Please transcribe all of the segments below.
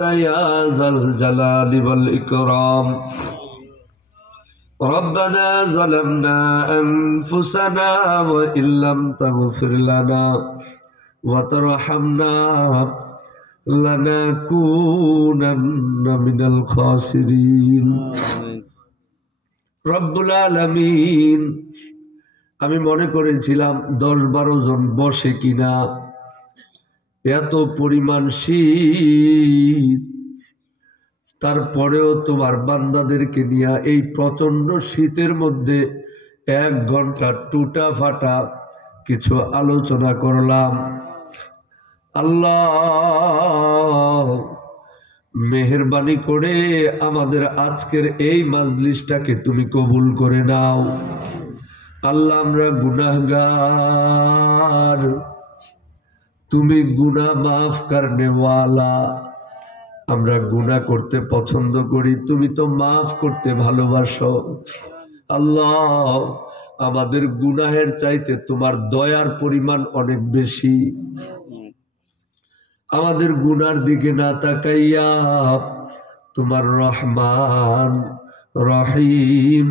يا ذا الجلال والإكرام. ربنا ظلمنا أنفسنا وإن لم تغفر لنا وترحمنا لنكونن من الخاسرين. রব্বুল আলামিন, আমি মনে করেছিলাম 10-12 জন বসে কিনা, এত পরিমাণ শীত, তারপরেও তোমার বান্দাদেরকে নিয়ে এই প্রচন্ড শীতের মধ্যে 1 ঘন্টা টুটা ফাটা কিছু আলোচনা করলাম। আল্লাহ, মেহেরবানি করে আমাদের আজকের এই মাজলিসটাকে তুমি কবুল করে নাও। আল্লাহ, আমরা গুনাহগার, তুমি গুনাহ মাফ করনে ওয়ালা। আমরা গুনাহ করতে পছন্দ করি, তুমি তো মাফ করতে ভালোবাসো। আল্লাহ, আমাদের গুনাহের চাইতে তোমার দয়ার পরিমাণ অনেক বেশি। আমাদের গুনার দিকে না তাকাইয়া তোমার রহমান রহিম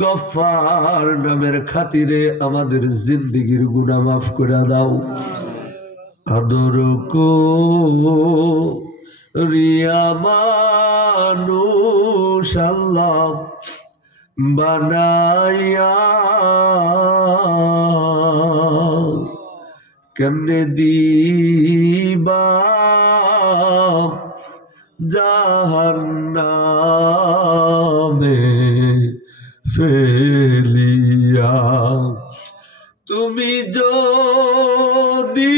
গফফার নামের খাতিরে আমাদের জিন্দেগির গুনাহ মাফ করে দাও। আদর করিয়া মানুষ আল্লাহ বানাইয়া কেমনে দিবা জাহান্নামে ফেলিয়া। তুমি যদি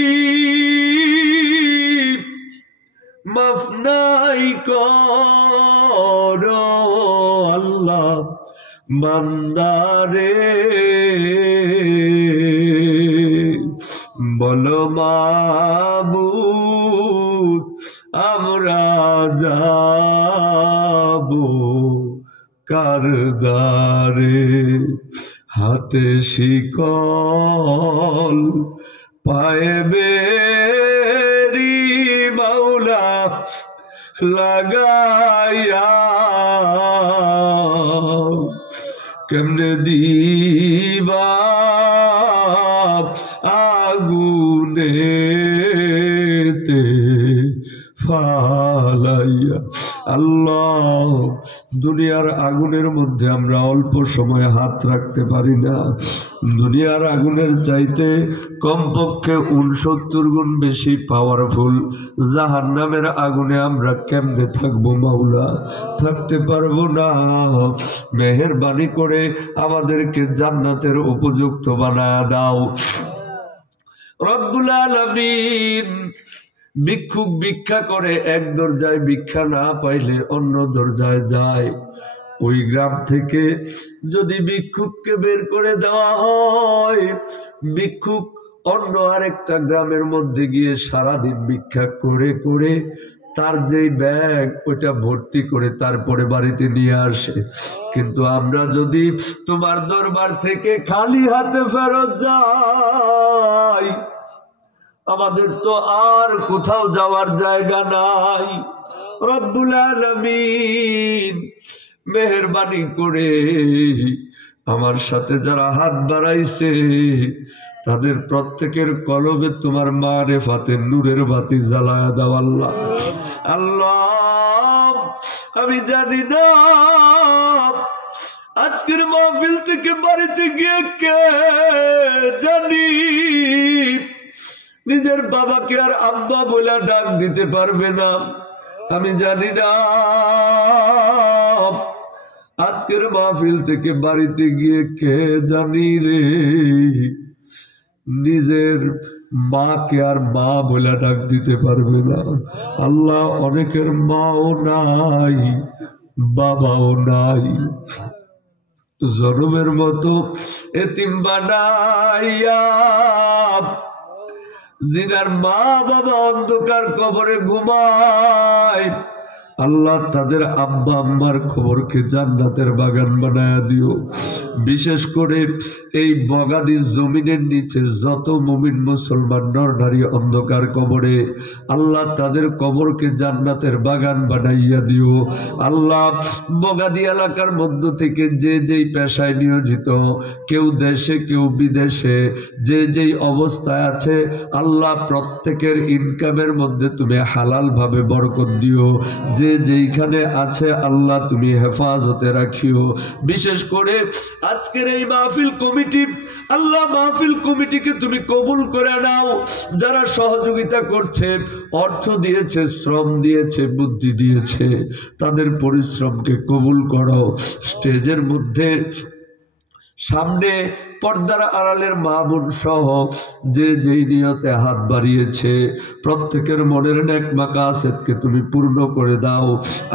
মাফ নাই করো আল্লাহ বান্দারে, বলো মাবুদ আমরা যাব কার দ্বারে। হাতে শিকল পায়ে বেড়ি মাওলা লাগাইয়া কেমনে দিবা আগুনেতে ফালাইয়া। আল্লাহ, দুনিয়ার আগুনের মধ্যে আমরা অল্প সময় হাত রাখতে পারি না। দুনিয়ার আগুনের চাইতে কমপক্ষে 69 গুণ বেশি পাওয়ারফুল জাহান্নামের আগুনে আমরা কেমনে থাকবো মাওলা? থাকতে পারবো না। মেহেরবানি করে আমাদেরকে জান্নাতের উপযুক্ত বানায় দাও রব্বুল আলামিন। ভিক্ষুক ভিক্ষা করে, এক দরজায় ভিক্ষা না পাইলে অন্য দরজায় যায়। ওই গ্রাম থেকে যদি ভিক্ষুককে বের করে দেওয়া হয়, ভিক্ষুক অন্য আরেকটা গ্রামের মধ্যে গিয়ে সারাদিন ভিক্ষা করে করে তার যেই ব্যাগ ওইটা ভর্তি করে তারপরে বাড়িতে নিয়ে আসে। কিন্তু আমরা যদি তোমার দরবার থেকে খালি হাতে ফেরত যাই, আমাদের তো আর কোথাও যাওয়ার জায়গা নাই। রব্বুল আলামিন, মেহেরবানি করে আমার সাথে যারা হাত বাড়াইছে তাদের প্রত্যেকের কলবে তোমার মারেফাতের নূরের বাতি জ্বালায়া দাও আল্লাহ। আল্লাহ, আমি জানি না আজকের মাহফিল থেকে বাড়িতে গিয়ে কে জানি নিজের বাবাকে আর আব্বা বলে ডাক দিতে পারবে না। আমি জানি না আজকের মাহফিল থেকে বাড়িতে গিয়ে কে জানি রে নিজের মাকে আর মা বলে ডাক দিতে পারবে না। আল্লাহ, অনেকের মাও নাই বাবাও নাই, জনমের মতো এতিম বানাইয়া জিনার মা বাবা অন্ধকার কবরে ঘুমায়, আল্লাহ তাদের আব্বা আম্মার খবরকে জান্নাতের বাগান বানায়া দিও। বিশেষ করে এই বগাদি জমিনের নিচে যত মুমিন মুসলমান নর নারী অন্ধকার কবরে, আল্লাহ তাদের কবরকে জান্নাতের বাগান বানাইয়া দিও। আল্লাহ বগাদি এলাকার মধ্য থেকে যে যেই পেশায় নিয়োজিত, কেউ দেশে কেউ বিদেশে, যে যেই অবস্থায় আছে, আল্লাহ প্রত্যেকের ইনকামের মধ্যে তুমি হালাল ভাবে বরকত দিও। যে যেইখানে আছে আল্লাহ তুমি হেফাজতে রাখিও। বিশেষ করে আজকের এই মাহফিল কমিটি, আল্লাহ মাহফিল কমিটিকে তুমি কবুল করে নাও। যারা সহযোগিতা করছে, অর্থ দিয়েছে, শ্রম দিয়েছে, বুদ্ধি দিয়েছে, তাদের পরিশ্রমকে কবুল করো। স্টেজের মধ্যে সামনে পর্দার আড়ালের মা বোন সহ যে যেই নিয়তে হাত বাড়িয়েছে, প্রত্যেকের মনের নেক মাকাসেদকে তুমি পূর্ণ করে দাও।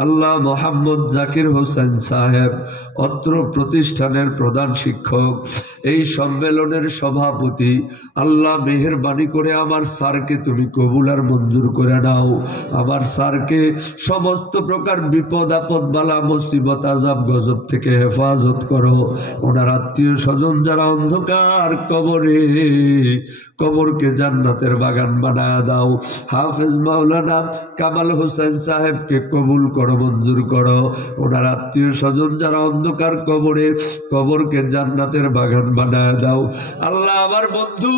আল্লাহ মোহাম্মদ জাকির হোসেন সাহেব, অত্র প্রতিষ্ঠানের প্রধান শিক্ষক, এই সম্মেলনের সভাপতি, আল্লাহ মেহেরবানি করে আমার স্যারকে তুমি কবুল আর মঞ্জুর করে নাও। আমার স্যারকে সমস্ত প্রকার বিপদ আপদ বালা মুসিবত আযাব গজব থেকে হেফাজত করো। ওনার আত্মীয় স্বজন যারা অন্ধকার কবরে, কবরকে জান্নাতের বাগান বানায়া দাও। হাফেজ মাওলানা কামাল হোসেন সাহেবকে কবুল করো, মঞ্জুর করো। ওনার আত্মীয় স্বজন যারা অন্ধকার কবরে, কবরকে জান্নাতের বাগান বানায়া দাও। আল্লাহ আমার বন্ধু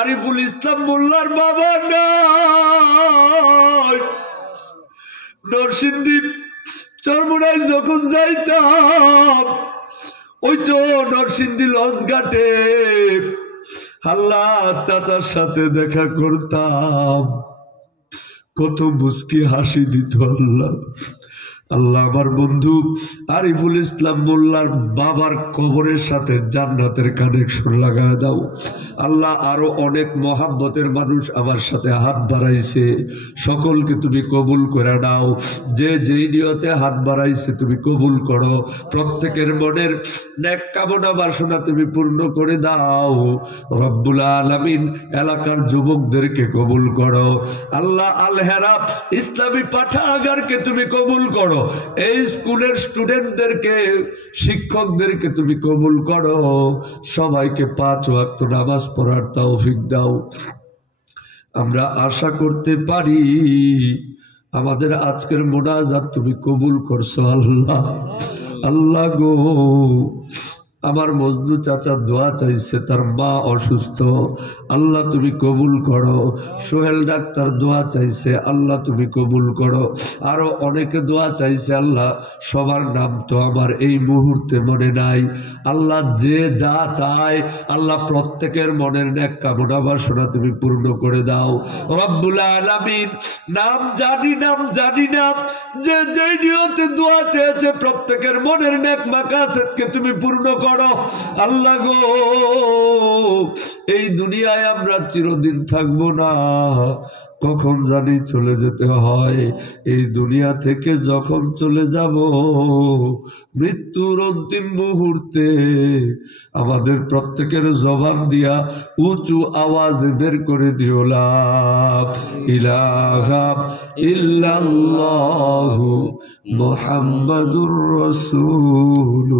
আরিফুল ইসলাম মোল্লার বাবা নাই, নরসিংদী চরমুনায় যখন যাইতাম, ওই তো নরসিংদী লঞ্চ ঘাটে আল্লাহ চাচার সাথে দেখা করতাম, কত মুস্কি হাসি দিত আল্লাহ। আল্লাহ আমার বন্ধু আরিফুল ইসলাম মোল্লার বাবার কবরের সাথে জান্নাতের কানেকশন লাগায় দাও। আল্লাহ আরো অনেক মহাব্বতের মানুষ আমার সাথে হাত বাড়াইছে, সকলকে তুমি কবুল করে নাও। যে যেই নিয়তে হাত বাড়াইছে তুমি কবুল করো। প্রত্যেকের মনের নেক কামনা বাসনা তুমি পূর্ণ করে দাও। রব্বুল আলামিন এলাকার যুবকদেরকে কবুল করো। আল্লাহ আল হেরাব ইসলামী পাঠাগারকে তুমি কবুল করো। এই স্কুলের স্টুডেন্টদেরকে, শিক্ষকদেরকে তুমি কবুল করো। সবাইকে 5 ওয়াক্ত নামাজ পড়ার তৌফিক দাও। আমরা আশা করতে পারি আমাদের আজকের মোনাজাত তুমি কবুল করছো আল্লাহ। আল্লাহ গো, আমার মজনু চাচা দোয়া চাইছে, তার মা অসুস্থ, আল্লাহ তুমি কবুল করো। সোহেল ডাক্তার দোয়া চাইছে, আল্লাহ তুমি কবুল করো। আরো অনেকে দোয়া চাইছে, আল্লাহ সবার নাম তো আমার এই মুহূর্তে মনে নাই। আল্লাহ যে যা চায়, আল্লাহ প্রত্যেকের মনের নেক কামনা বাসনা তুমি পূর্ণ করে দাও। রব্বুল আলামিন নাম জানি না, যে যেই নিয়তে দোয়া চেয়েছে প্রত্যেকের মনের নেক মাকাসেদকে তুমি পূর্ণ করো। আল্লাহ গো, এই দুনিয়ায় আমরা চিরদিন থাকবো না, কখন জানি চলে যেতে হয়। এই দুনিয়া থেকে যখন চলে যাব, মৃত্যুর অন্তিম মুহূর্তে আমাদের প্রত্যেকের জবান দিয়া উঁচু আওয়াজ বের করে দিও, লা ইলাহা ইল্লাল্লাহু মুহাম্মাদুর রাসূলুল্লাহ।